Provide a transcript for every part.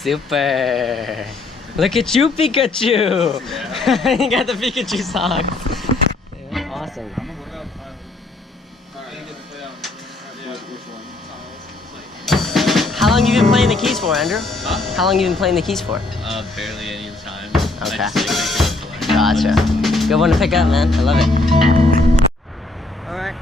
Super. Look at you, Pikachu. Yeah. You got the Pikachu socks. Yeah, awesome. How long have you been playing the keys for, Andrew? Huh? How long have you been playing the keys for? Barely any time. Okay. I just like Gotcha. Good one to pick up, man. I love it. Alright.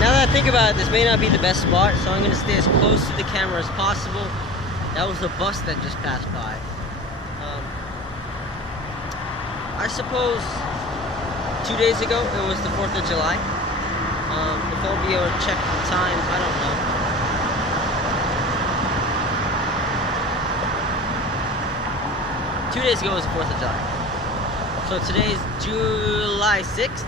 Now that I think about it, this may not be the best spot, so I'm going to stay as close to the camera as possible. That was a bus that just passed by. I suppose 2 days ago it was the 4th of July. If I'll be able to check the time, I don't know. Two days ago was the 4th of July. So today's July 6th.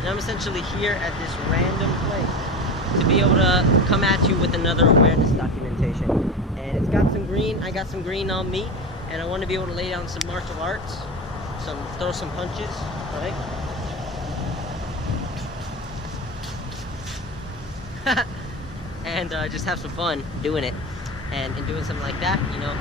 And I'm essentially here at this random place to be able to come at you with another awareness documentation. And it's got some green, I got some green on me, and I want to be able to lay down some martial arts, throw some punches, right? And just have some fun doing it. And in doing something like that, you know,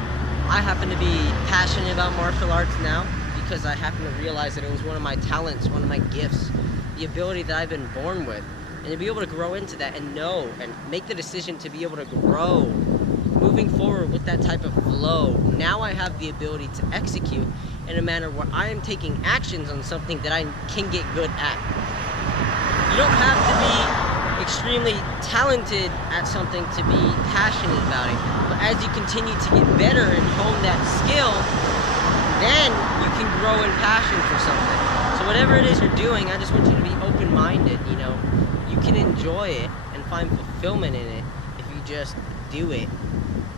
I happen to be passionate about martial arts now because I happen to realize that it was one of my talents, one of my gifts, the ability that I've been born with. And to be able to grow into that and know and make the decision to be able to grow moving forward with that type of flow, now I have the ability to execute in a manner where I am taking actions on something that I can get good at. You don't have to be extremely talented at something to be passionate about it, but as you continue to get better and hone that skill, then you can grow in passion for something. So whatever it is you're doing, I just want you to be open-minded, you know. You can enjoy it and find fulfillment in it if you just do it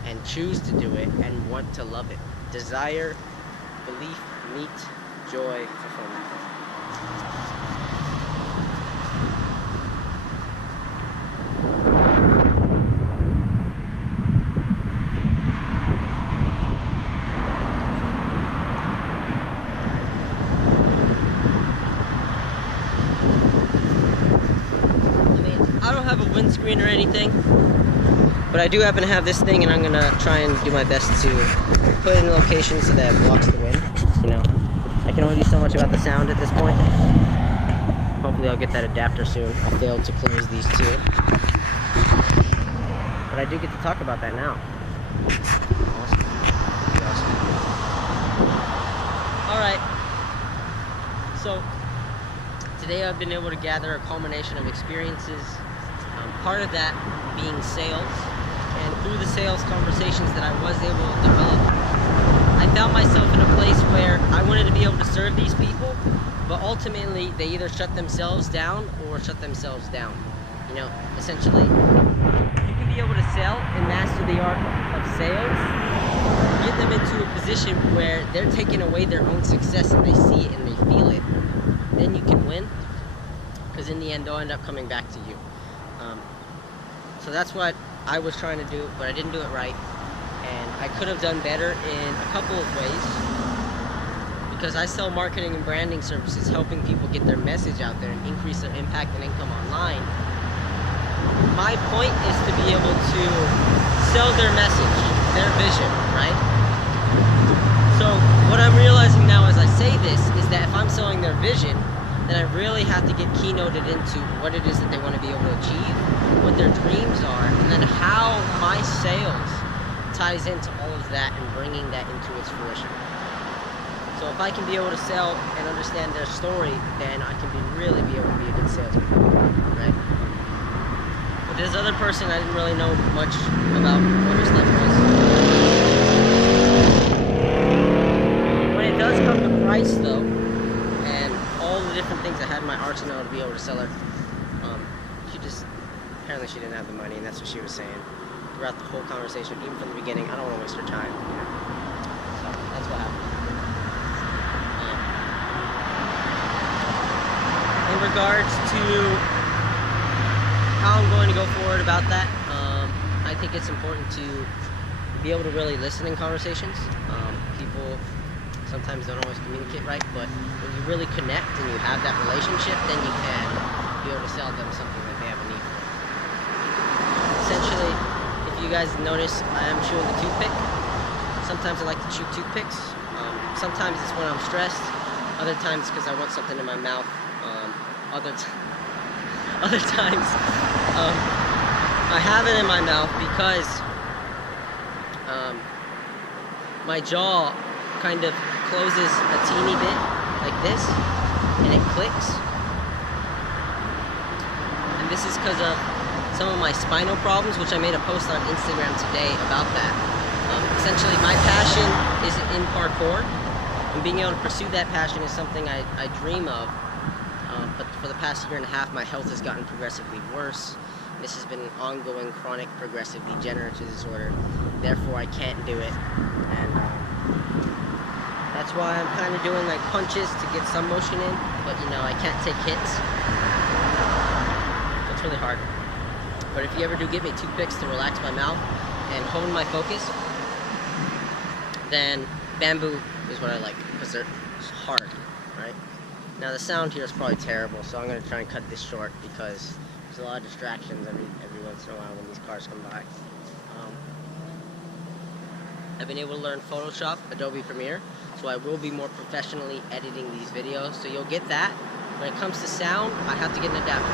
and choose to do it and want to love it. Desire, belief, meet, joy, fulfillment. I don't have a windscreen or anything, but I do happen to have this thing, and I'm gonna try and do my best to put it in a location so that it blocks the wind. You know, I can only do so much about the sound at this point. Hopefully I'll get that adapter soon. I failed to close these two, but I do get to talk about that now. Awesome. Alright, so today I've been able to gather a culmination of experiences, part of that being sales, and through the sales conversations that I was able to develop, I found myself in a place where I wanted to be able to serve these people, but ultimately they either shut themselves down or shut themselves down. You know, essentially, you can be able to sell and master the art of sales, get them into a position where they're taking away their own success and they see it and they feel it. Then you can win, because in the end they'll end up coming back to you. So that's what I was trying to do, but I didn't do it right, and I could have done better in a couple of ways, because I sell marketing and branding services, helping people get their message out there and increase their impact and income online. My point is to be able to sell their message, their vision, right? So what I'm realizing now as I say this is that if I'm selling their vision, then I really have to get keynoted into what it is that they want to be able to achieve, what their dreams are, and then how my sales ties into all of that and bringing that into its fruition. So if I can be able to sell and understand their story, then I can really be able to be a good salesman, right? But this other person, I didn't really know much about what her stuff was. When it does come to price, though, and all the different things I had in my arsenal to be able to sell her, apparently she didn't have the money, and that's what she was saying throughout the whole conversation, even from the beginning. I don't want to waste her time, you know? So that's what happened. In regards to how I'm going to go forward about that, I think it's important to be able to really listen in conversations. People sometimes don't always communicate right, but when you really connect and you have that relationship, then you can be able to sell them something that they have a need for. Essentially, if you guys notice, I am chewing the toothpick. Sometimes I like to chew toothpicks. Sometimes it's when I'm stressed. Other times because I want something in my mouth. Other times I have it in my mouth because my jaw kind of closes a teeny bit like this, and it clicks. And this is because of some of my spinal problems, which I made a post on Instagram today about that. Essentially, my passion is in parkour, and being able to pursue that passion is something I dream of. But for the past year and a half, my health has gotten progressively worse. This has been an ongoing chronic progressive degenerative disorder. Therefore, I can't do it. And that's why I'm kind of doing like punches to get some motion in. But you know, I can't take hits. It's really hard. But if you ever do give me toothpicks to relax my mouth and hone my focus, then bamboo is what I like, because it's hard, right? Now the sound here is probably terrible, so I'm going to try and cut this short because there's a lot of distractions every once in a while when these cars come by. I've been able to learn Photoshop, Adobe Premiere, so I will be more professionally editing these videos, so you'll get that. When it comes to sound, I have to get an adapter.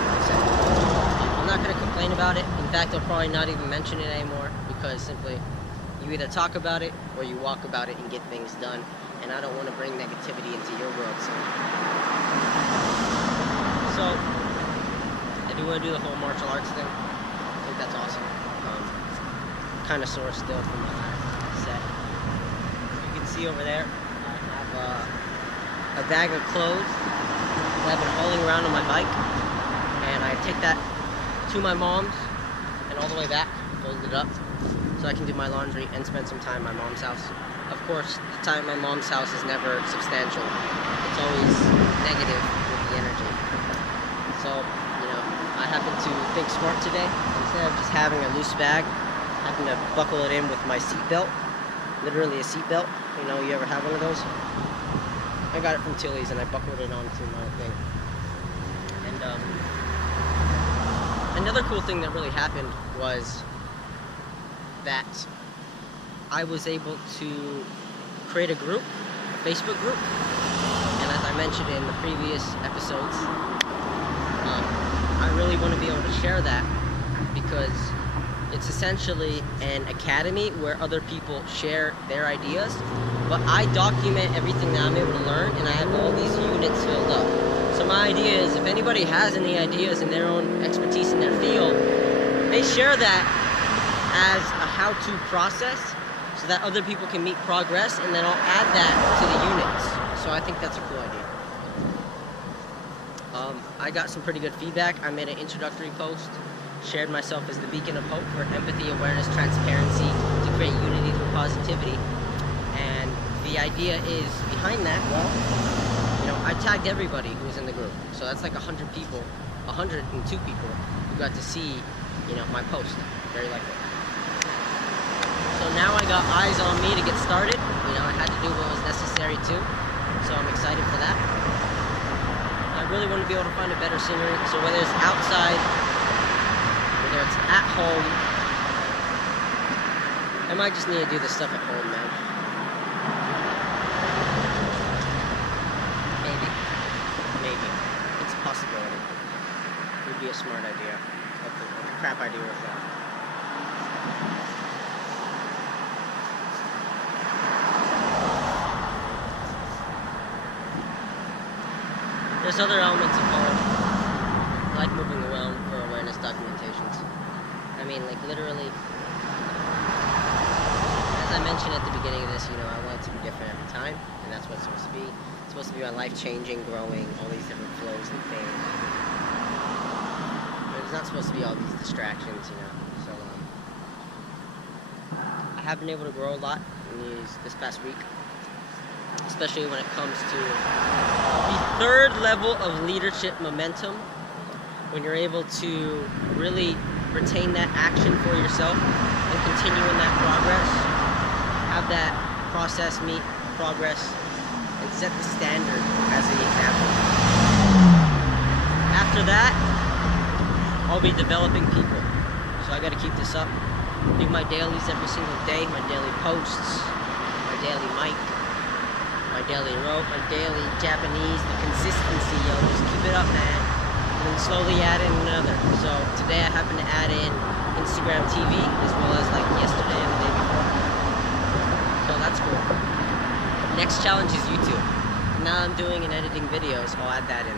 I'm not going to complain about it. In fact, I'll probably not even mention it anymore, because simply you either talk about it or you walk about it and get things done. And I don't want to bring negativity into your world. So I do want to do the whole martial arts thing. I think that's awesome. Kind of sore still from my last set. You can see over there, I have a bag of clothes that I've been hauling around on my bike. And I take that to my mom's and all the way back, fold it up, so I can do my laundry and spend some time at my mom's house. Of course, the time at my mom's house is never substantial. It's always negative with the energy. So, you know, I happen to think smart today. Instead of just having a loose bag, I happen to buckle it in with my seatbelt. Literally a seatbelt. You know, you ever have one of those? I got it from Tilly's and I buckled it onto my thing. And another cool thing that really happened was that I was able to create a group, a Facebook group, and as I mentioned in the previous episodes, I really want to be able to share that because it's essentially an academy where other people share their ideas, but I document everything that I'm able to learn, and I have all these units filled up. So my idea is, if anybody has any ideas in their own expertise in their field, they share that as a how-to process so that other people can meet progress, and then I'll add that to the units. So I think that's a cool idea. I got some pretty good feedback. I made an introductory post, shared myself as the beacon of hope for empathy, awareness, transparency, to create unity through positivity. And the idea is behind that, well, you know, I tagged everybody who was in the group. So that's like 100 people, 102 people who got to see, you know, my post. Very likely. So now I got eyes on me to get started. You know, I had to do what was necessary too. So I'm excited for that. I really want to be able to find a better scenery. So whether it's outside, whether it's at home, I might just need to do this stuff at home, man. Maybe. It's a possibility. It would be a smart idea. What the crap idea was that? There's other elements involved, like moving around for awareness documentations. I mean, like literally, as I mentioned at the beginning of this, you know, I want it to be different every time, and that's what it's supposed to be. It's supposed to be my life-changing, growing, all these different flows and things. But it's not supposed to be all these distractions, you know. So, I have been able to grow a lot in this past week, especially when it comes to the third level of leadership momentum, when you're able to really retain that action for yourself and continue in that progress, have that process meet progress set the standard as the example. After that, I'll be developing people. So I gotta keep this up. Do my dailies every single day, my daily posts, my daily mic, my daily rope, my daily Japanese, the consistency, yo, just keep it up, man. And then slowly add in another. So today I happen to add in Instagram TV, as well as like yesterday and the day before. So that's cool. Next challenge is YouTube. Now I'm doing and editing videos, I'll add that in.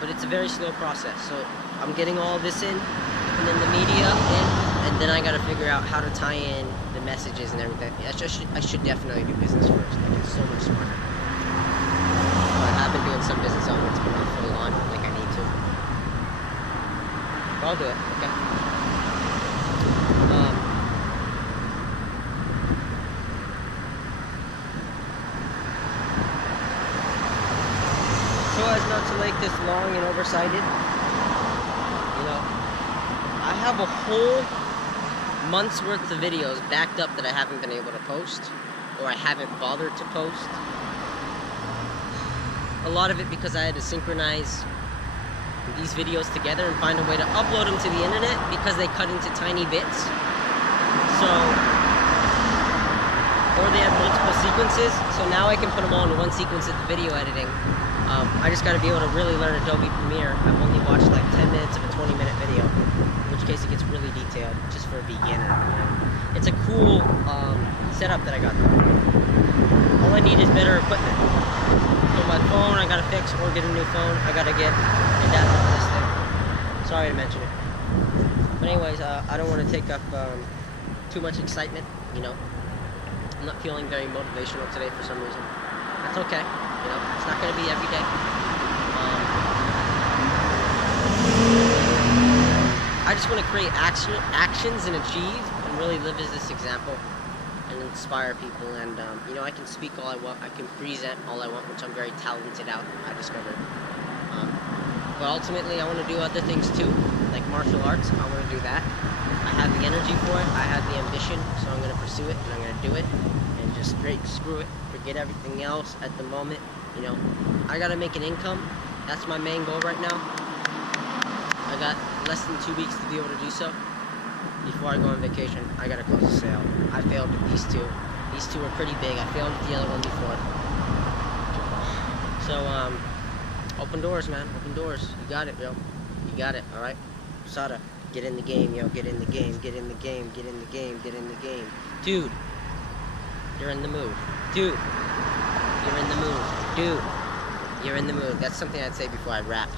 But it's a very slow process. So I'm getting all this in, and then the media in, and then I gotta figure out how to tie in the messages and everything. I should definitely do business first. Like, it's so much smarter. But I have been doing some business elements, but not full on like I need to. But I'll do it, okay? So as not to make this long and oversighted, you know, I have a whole month's worth of videos backed up that I haven't been able to post, or I haven't bothered to post. A lot of it because I had to synchronize these videos together and find a way to upload them to the internet because they cut into tiny bits. So, or they have multiple sequences, so now I can put them all in one sequence of the video editing. I just gotta be able to really learn Adobe Premiere. I've only watched like 10 minutes of a 20-minute video, in which case it gets really detailed, just for a beginner. It's a cool setup that I got though. All I need is better equipment. So my phone I gotta fix or get a new phone. I gotta get an adapter for this thing. Sorry to mention it. But anyways, I don't want to take up too much excitement, you know. I'm not feeling very motivational today for some reason. That's okay. You know, it's not going to be every day. I just want to create actions and achieve and really live as this example and inspire people. And, you know, I can speak all I want. I can present all I want, which I'm very talented at, I discovered. But ultimately, I want to do other things too, like martial arts. I want to do that. I have the energy for it. I have the ambition, so I'm going to pursue it and I'm going to do it. And just straight screw it. Forget everything else at the moment. You know, I gotta make an income. That's my main goal right now. I got less than 2 weeks to be able to do so. Before I go on vacation, I gotta close the sale. I failed with these two. These two were pretty big. I failed with the other one before. So, open doors, man. Open doors. You got it, yo. You got it, alright? Sada, get in the game, yo. Get in the game. Get in the game. Get in the game. Get in the game. Dude, you're in the mood. Dude, you're in the mood. Dude, you're in the mood. That's something I'd say before I rap.